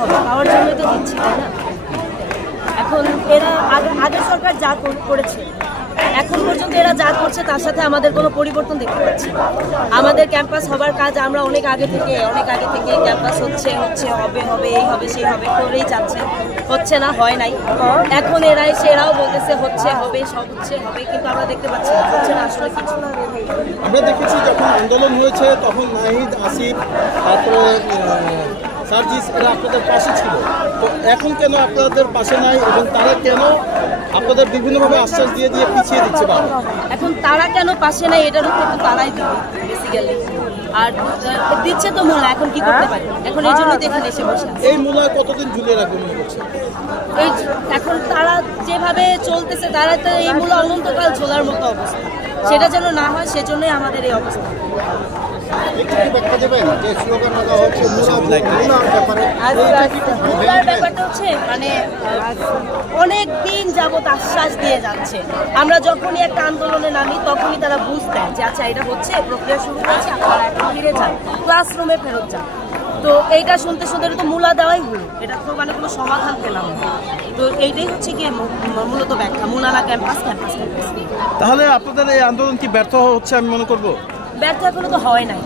হবে? পাওয়ার জন্যই তো দিচ্ছি, তাই না? এখন এরা আগের সরকার যা করেছে, এখন পর্যন্ত এরা যা করছে তার সাথে আমাদের কোনো পরিবর্তন দেখতে পাচ্ছি না। আমাদের ক্যাম্পাস হবার কাজ আমরা অনেক আগে থেকে ক্যাম্পাস হচ্ছে হবে এই হবে সেই হবে করেই যাচ্ছে, হচ্ছে না, হয় নাই। এখন এরাও বলতেছে হচ্ছে হবে, সব হবে, কিন্তু আমরা দেখতে পাচ্ছি না হচ্ছে না আসলে কিছু। আমরা দেখেছি যখন আন্দোলন হয়েছে তখন নাহিদ, আসিফ, তারপরে সার্জিস এরা আপনাদের পাশে ছিল, তো এখন কেন আপনাদের পাশে নাই এবং তারা কেন আপনাদের বিভিন্নভাবে আশ্বাস দিয়ে পিছিয়ে দিচ্ছে? এখন তারা কেন পাশে নাই এটার উপর তো তারাই দিবে বেসিক্যালি, আর দিচ্ছে তো মূলা, এখন কি করতে পারে? এখন এই জন্য এখানে এসে বসে এই মূলায় কতদিন ঝুলিয়ে রাখবে মনে করছে? এখন তারা যেভাবে চলতেছে তারা তো এই মূলা অনন্তকাল ঝোলার মতো অবস্থা, সেটা যেন না হয় সেজন্যই আমাদের এই অবস্থা। ব্যাপারটা হচ্ছে মানে অনেক দিন যাবত আশ্বাস দিয়ে যাচ্ছে, আমরা যখনই একটা আন্দোলনে নামি তখনই তারা বুঝ দেয় যে আচ্ছা এটা হচ্ছে, প্রক্রিয়া শুরু হয়েছে, আপনারা এখন ফিরে যান, ক্লাসরুমে ফেরত যান। তো এইটা শুনতে শুনতে তো মূলা দেওয়াই হলো, এটা তো মানে কোনো সমাধান পেলাম না। তো এইটাই হচ্ছে গিয়ে মূলত ব্যাখ্যা, মূলানা ক্যাম্পাস। তাহলে আপনাদের এই আন্দোলন কি ব্যর্থ হচ্ছে আমি মনে করবো? ব্যর্থ এখনো তো হয় নাই,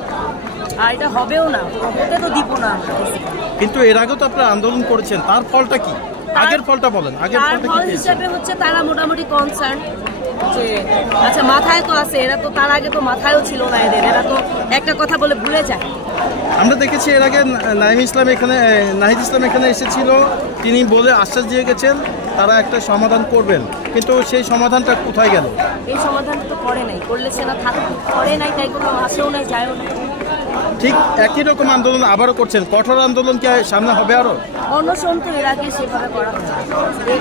আর এটা হবেও না, হতে তো দিব না। কিন্তু এর আগে তো আপনারা আন্দোলন করেছেন, তার ফলটা কি? আগের ফলটা বলেন। আগের ফলটা কি হিসাবে হচ্ছে তারা মোটামুটি কনসার্ন যে আচ্ছা মাথায় তো আছে, এরা তো তার আগে তো মাথায়ও ছিল না এরা তো একটা কথা বলে ভুলে যায়। আমরা দেখেছি এর আগে নাহিদ ইসলাম এখানে এসেছিল, তিনি বলে আশ্বাস দিয়ে গেছেন তারা একটা সমাধান করবেন, কিন্তু সেই সমাধানটা কোথায় গেল? এই সমাধানটা তো করে নাই, করলে সেটা করে নাই, তাই কোনো আসেও নাই যায়ও না। ঠিক একই রকম আন্দোলন আবারও করছেন, কঠোর আন্দোলন কি সামনে হবে আরো? অনশন তো এর আগে সেভাবে করা হয়।